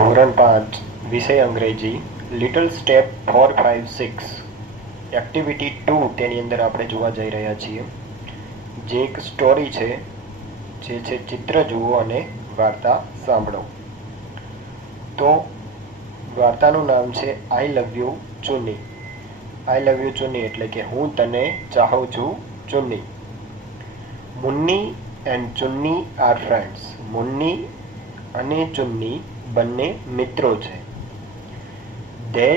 ધોરણ 5 વિષય અંગ્રેજી લિટલ સ્ટેપ 4, 5, 6 એક્ટિવિટી 2 તેની અંદર આપણે જોવા જઈ રહ્યા છીએ, જે એક સ્ટોરી છે, જે છે ચિત્ર જુઓ અને વાર્તા સાંભળો. તો વાર્તાનું નામ છે આઈ love you ચુન્ની. I love you ચુન્ની એટલે કે હું તને ચાહું છું ચુન્ની. મુન્ની એન્ડ ચુન્ની આર ફ્રેન્ડ્સ. મુન્ની અને ચુન્ની બંને મિત્રો છે. They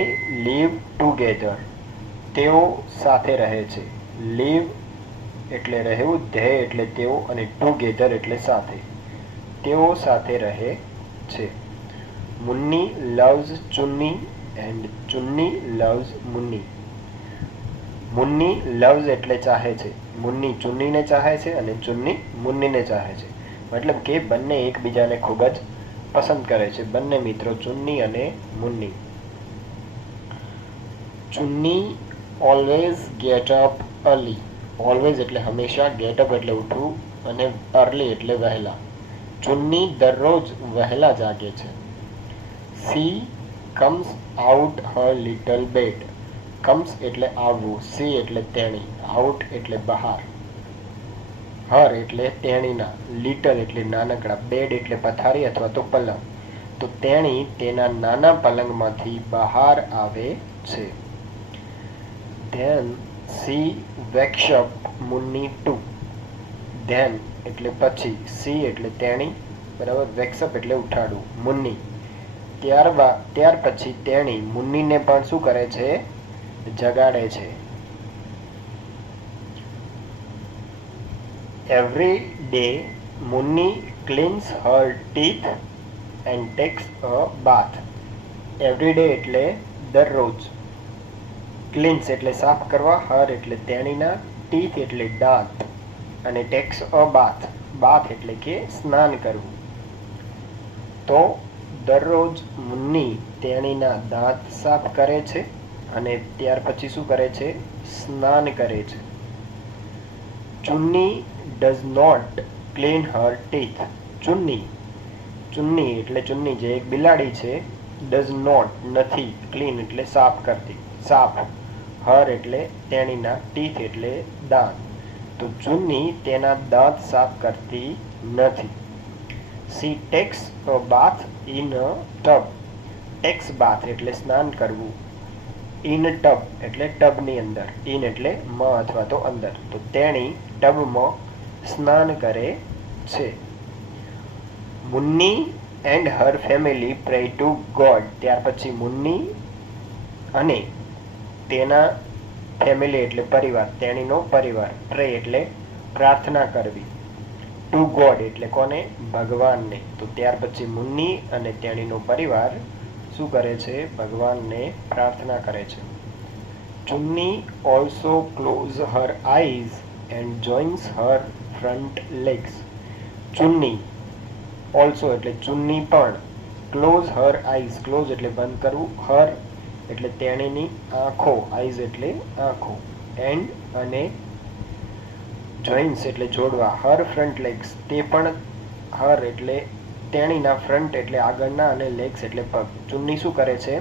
leave together. તેઓ સાથે રહે છે. લીવ એટલે રહેવું, ધે એટલે તેઓ અને ટુગેધર એટલે સાથે. તેઓ સાથે રહે છે. Munni loves Chunni and Chunni loves Munni. Munni loves એટલે ચાહે છે. મુન્ની ચુન્નીને ચાહે છે અને ચુન્ની મુન્નીને ચાહે છે. મતલબ કે બંને એકબીજાને ખૂબ જ પસંદ કરે છે, બંને મિત્રો ચુન્ની અને Munni. Chunni always get up early. Always એટલે હંમેશા, ગેટ અપ એટલે ઉઠવું અને અર્લી એટલે વહેલા. ચુન્ની દરરોજ વહેલા જાગે છે. સી કમ્સ આઉટ હર લિટલ બેડ. કમ્સ એટલે આવવું, સી એટલે તેણી, આઉટ એટલે બહાર, હર એટલે તેણીના, લિટલ એટલે નાનકડા, બેડ એટલે પથારી અથવા તો પલંગ. તો તેણી તેના નાના પલંગમાંથી બહાર આવે છે. ધેન સી વેક્સ અપ મુન્ની ટુ. ધેન એટલે પછી, સી એટલે તેણી, બરાબર, વેક્સઅપ એટલે ઉઠાડવું, મુન્ની. ત્યાર પછી તેણી મુન્નીને પણ શું કરે છે? જગાડે છે. Every day Munni cleanse her teeth and tax a bath. Every day એટલે દરરોજ, ક્લીન્સ એટલે સાફ કરવા, હર એટલે તેણીના, ટીથ એટલે દાંત અને ટેક્સ અ બાથ, બાથ એટલે કે સ્નાન કરવું. તો દરરોજ મુન્ની તેણીના દાંત સાફ કરે છે અને ત્યાર પછી શું કરે છે? સ્નાન કરે છે. Chunni does not clean her teeth. Chunni એટલે ચુન્ની જે એક બિલાડી છે, ડઝ નોટ નથી, ક્લીન એટલે સાફ કરતી, સાફ, હર એટલે તેણીના, ટીથ એટલે દાંત. તો ચુન્ની તેના દાંત સાફ કરતી નથી. She takes a bath in a tub. Takes bath એટલે સ્નાન કરવું, ઇન ટબ એટલે ટબની અંદર, ઇન એટલે માં અથવા તો અંદર. તો તેણી ટબમાં સ્નાન કરે છે. Munni and her family pray to God. ત્યાર પછી મુન્ની અને તેના ફેમિલી એટલે પરિવાર, તેણીનો પરિવાર, પ્રે એટલે પ્રાર્થના કરવી, ટુ ગોડ એટલે કોને? ભગવાનને. તો ત્યાર પછી મુન્ની અને તેણીનો પરિવાર શું કરે છે? ભગવાનને પ્રાર્થના કરે છે. Chunni also close her eyes and joins her front legs. Chunni also એટલે ચુન્ની પણ, ક્લોઝ હર આઈઝ, ક્લોઝ એટલે બંધ કરવું, હર એટલે તેણીની આંખો, આઈઝ એટલે આંખો, એન્ડ અને જોઇન્સ એટલે જોડવા, હર ફ્રન્ટ લેગ્સ તે પણ, હર એટલે તેણીના, ફ્રન્ટ એટલે આગળના અને લેગ્સ એટલે પગ. ચુન્ની શું કરે છે?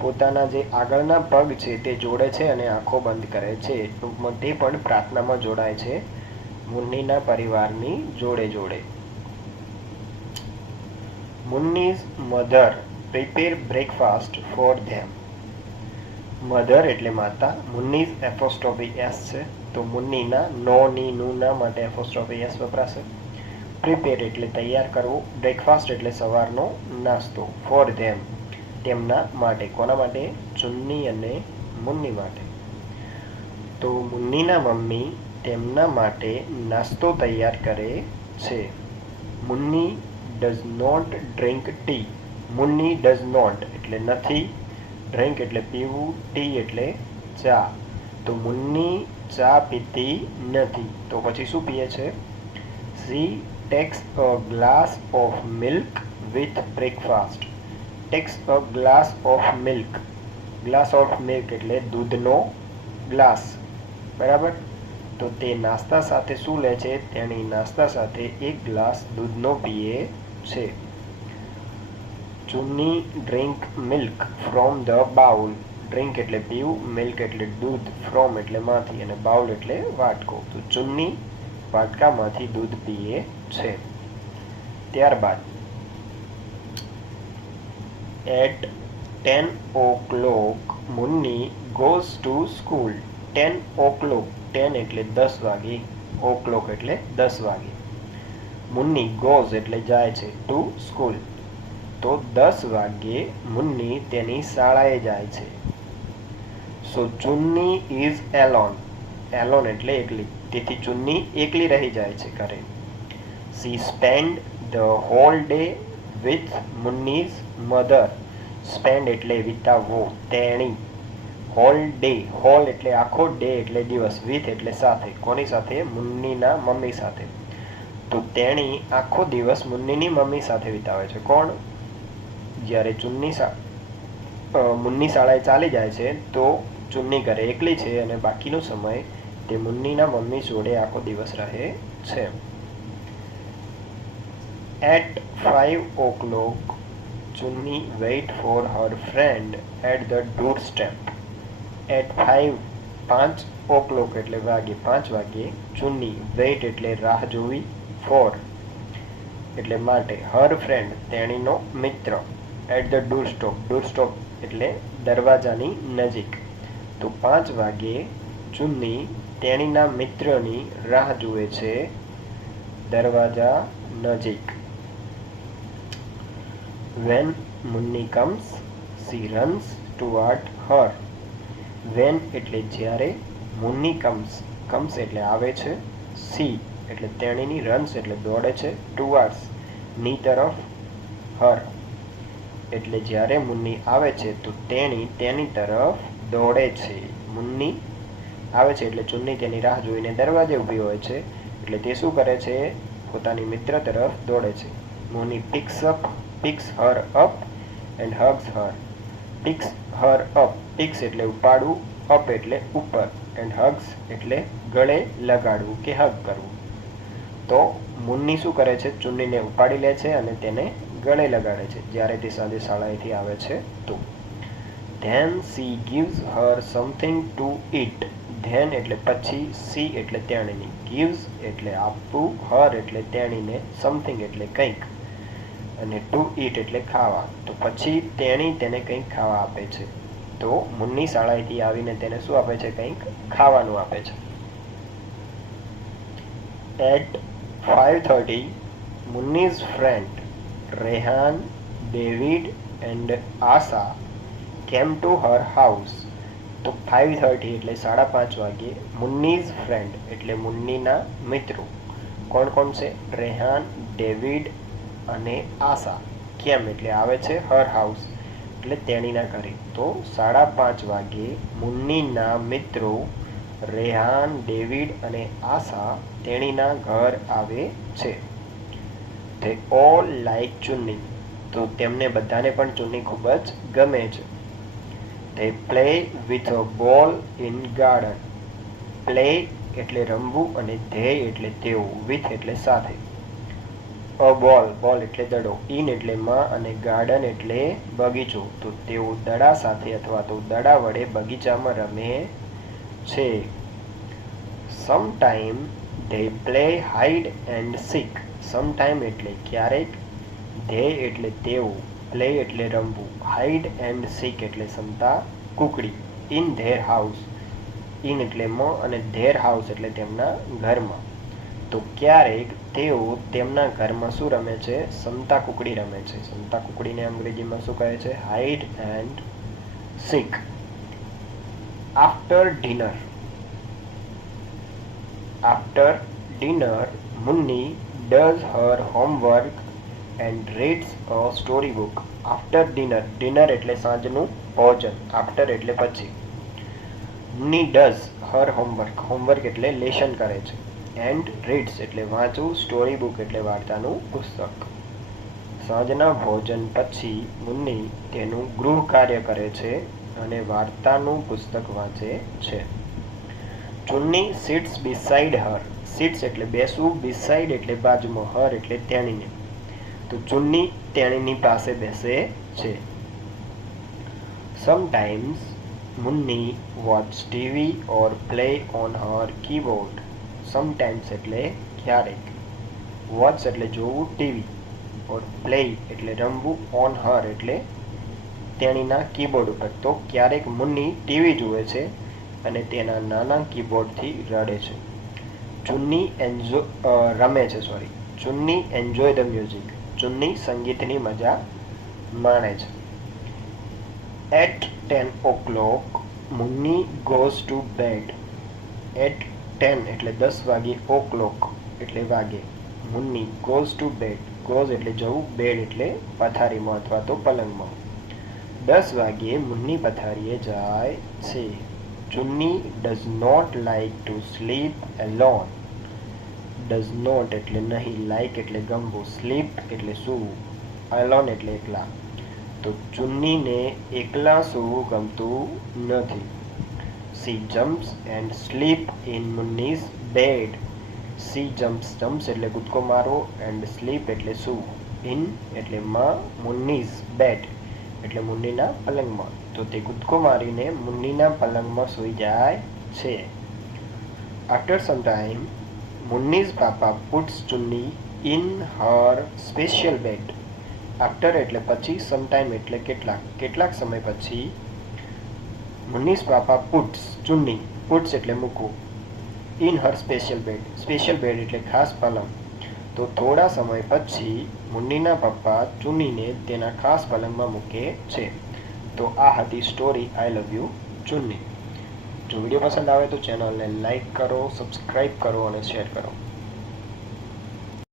પોતાના જે આગળના પગ છે તે જોડે છે અને આંખો બંધ કરે છે. ટૂંકમાં તે પણ પ્રાર્થનામાં જોડાય છે મુન્નીના પરિવારની જોડે. Munni's mother prepare breakfast for them. Mother એટલે માતા, મુન્નીઝ એપોસ્ટ્રોફી એસ છે, તો મુન્નીના, નો ની નું ના માટે એપોસ્ટ્રોફી એસ વપરાશે. પ્રિપેર એટલે તૈયાર કરવું, બ્રેકફાસ્ટ એટલે સવારનો નાસ્તો, ફોર ધેમ તેમના માટે. કોના માટે? ચુન્ની અને મુન્ની માટે. તો મુન્નીના મમ્મી તેમના માટે નાસ્તો તૈયાર કરે છે. Munni does not drink tea. Munni does not એટલે નથી, ડ્રિંક એટલે પીવું, ટી એટલે ચા. તો મુન્ની ચા પીતી નથી. તો પછી શું પીએ છે? C takes a glass of milk with breakfast. Tax a glass of milk. Glass of milk એટલે દૂધનો ગ્લાસ, બરાબર. તો તે નાસ્તા સાથે શું લે છે? તેણી નાસ્તા સાથે એક ગ્લાસ દૂધનો પીએ છે. Chunni drink milk from the bowl. Drink એટલે પીવું, મિલ્ક એટલે દૂધ, ફ્રોમ એટલે માંથી અને બાઉલ એટલે વાટકો. તો ચુન્ની વાટકામાંથી દૂધ પીએ છે. ત્યારબાદ at 10 o'clock Munni goes to school. 10 o'clock, 10 એટલે 10 વાગે, o'clock એટલે 10 વાગે. મુન્ની goes એટલે જાય છે, to school. તો 10 વાગે મુન્ની તેની શાળાએ જાય છે. સો ચુન્ની ઇઝ alone. alone એટલે એકલી, તેથી ચુન્ની એકલી રહી જાય છે ઘરે. She spent the whole day with મુન્ની's mother. Spend એટલે વિતાવવો, તેણી. હોલ ડે, હોલ એટલે આખો, ડે એટલે દિવસ, વિથ એટલે સાથે. કોની સાથે? મુન્નીના મમ્મી સાથે. તો તેણી આખો દિવસ મુન્નીની મમ્મી સાથે વિતાવે છે. કોણ? જ્યારે મુન્ની શાળાએ ચાલી જાય છે તો ચુન્ની ઘરે એકલી છે અને બાકીનો સમય તે મુન્નીના મમ્મી જોડે આખો દિવસ રહે છે. At 5 o'clock Chunni wait for her friend at the doorstep. At 5 o'clock એટલે વાગે, 5 વાગે. ચુન્ની wait એટલે રાહ જોવી, for એટલે માટે, her friend તેણીનો મિત્ર, at the doorstep, doorstep એટલે દરવાજાની નજીક. તો 5 વાગે ચુન્ની તેણીના મિત્રની રાહ જુએ છે દરવાજા નજીક. When Munni comes, she runs toward her. When એટલે જ્યારે, મુન્ની comes એટલે આવે છે, she એટલે તેણીની, runs એટલે દોડે છે, towards ની તરફ, her એટલે જ્યારે મુન્ની આવે છે તો તેણી તેની તરફ દોડે છે. મુન્ની આવે છે એટલે ચુન્ની તેની રાહ જોઈને દરવાજે ઊભી હોય છે એટલે તે શું કરે છે? પોતાની મિત્ર તરફ દોડે છે. મુન્ની picks her up and hugs her. Picks her up, picks એટલે ઉપાડવું, up એટલે ઉપર, and hugs એટલે ગળે લગાડવું કે હગ કરવું. તો મુન્ની શું કરે છે? ચુન્નીને ઉપાડી લે છે અને તેને ગળે લગાડે છે જ્યારે તે સાંજે શાળાએથી આવે છે તો. Then she gives her something to eat. Then એટલે પછી, she એટલે તેણીની, gives એટલે આપવું, her એટલે તેણીને, something એટલે કંઈક અને ટુ ઈટ એટલે ખાવા. તો પછી તેણી તેને કંઈક ખાવા આપે છે. તો મુન્ની શાળાએથી આવીને તેને શું આપે છે? કંઈક ખાવાનું આપે છે. At 5:30 Munni's friend Rehan, David and Asha came to her house. તો 5:30 એટલે 5:30 વાગે મુન્નીઝ ફ્રેન્ડ એટલે મુન્નીના મિત્રો. કોણ કોણ છે? રેહાન, ડેવિડ અને આશા. કેમ એટલે આવે છે, હર હાઉસ એટલે તેણીના ઘરે. તો 5:30 વાગે મુન્નીના મિત્રો રેહાન, ડેવિડ અને આશા તેણીના ઘર આવે છે. They all like ચુન્ની. તો તેમને બધાને પણ ચુન્ની ખૂબ જ ગમે છે. They play with a ball in garden. Play એટલે રમવું અને they એટલે તેઓ, with એટલે સાથે. અ બોલ, બોલ એટલે દડો, ઇન એટલે માં અને ગાર્ડન એટલે બગીચો. તો તેઓ દડા સાથે અથવા તો દડા વડે બગીચામાં રમે છે. Sometime they play hide and seek. Sometime એટલે ક્યારેક, they એટલે તેઓ, play એટલે રમવું, hide and seek એટલે સંતા કુકડી. in their house, in એટલે માં અને their house એટલે તેમના ઘરમાં. તો ક્યારેક તેઓ તેમના ઘરમાં શું રમે છે? સંતા કુકડી રમે છે. સંતા કુકડીને અંગ્રેજીમાં શું કહે છે? Hide and seek. After dinner. After dinner Munni does her homework and reads a story book. After dinner, dinner એટલે સાંજનું ભોજન, આફ્ટર એટલે પછી. મુન્ની ડઝ હર હોમવર્ક, હોમવર્ક એટલે લેશન કરે છે. એન્ડ રીડ્સ એટલે વાંચવું, સ્ટોરી બુક એટલે વાર્તાનું પુસ્તક. સાંજના ભોજન પછી મુન્ની તેનું ગૃહ કાર્ય કરે છે અને વાર્તાનું પુસ્તક વાંચે છે. ચુન્ની સિટ્સ બિસાઇડ હર. સિટ્સ એટલે બેસવું, બિસાઇડ એટલે બાજુમાં, હર એટલે તેણીને. તો ચુન્ની તેણીની પાસે બેસે છે. Sometimes Munni watch TV or play on her keyboard. Sometimes એટલે ક્યારેક, વોચ એટલે જોવું ટીવી, ઓર પ્લે એટલે રમવું, ઓન હર એટલે તેણીના કીબોર્ડ ઉપર. તો ક્યારેક મુન્ની ટીવી જુએ છે અને તેના નાના કીબોર્ડથી રડે છે. ચુન્ની રમે છે. Chunni enjoy the music. Chunni સંગીતની મજા માણે છે. At 10 o'clock Munni goes to bed. At 10 એટલે 10 વાગે, o'clock એટલે વાગે. Munni goes to bed. Goes એટલે જવું, બેડ એટલે પથારીમાં અથવા તો પલંગમાં. 10 વાગ્યે મુન્ની પથારીએ જાય છે. Chunni does not like to sleep alone. Does not એટલે નહીં, લાઇક એટલે ગમવું, સ્લીપ એટલે સૂવું, એલોન એટલે એકલા. તો ચુન્નીને એકલા સૂવું ગમતું નથી. She jumps and sleep in Munni's bed. She jumps એટલે કૂદકો મારો, એન્ડ સ્લીપ એટલે સૂવું, ઇન એટલે માં, મુન્નીઝ બેડ એટલે મુન્નીના પલંગમાં. તો તે કૂદકો મારીને મુન્નીના પલંગમાં સૂઈ જાય છે. After some time Munni's papa puts Chunni in her special bed. After એટલે પછી, સમટાઈમ એટલે કેટલાક સમય પછી, મુન્નીઝ પાપા પુટ્સ ચુન્ની, પુટ્સ એટલે મૂકવું, in her special bed. Special bed એટલે ખાસ પલંગ. તો થોડા સમય પછી મુન્નીના પપ્પા ચુન્નીને તેના ખાસ પલંગમાં મૂકે છે. તો આ હતી સ્ટોરી આઈ લવ યુ ચુન્ની. જો વિડીયો પસંદ આવે તો ચેનલને લાઈક કરો, સબસ્ક્રાઈબ કરો અને શેર કરો.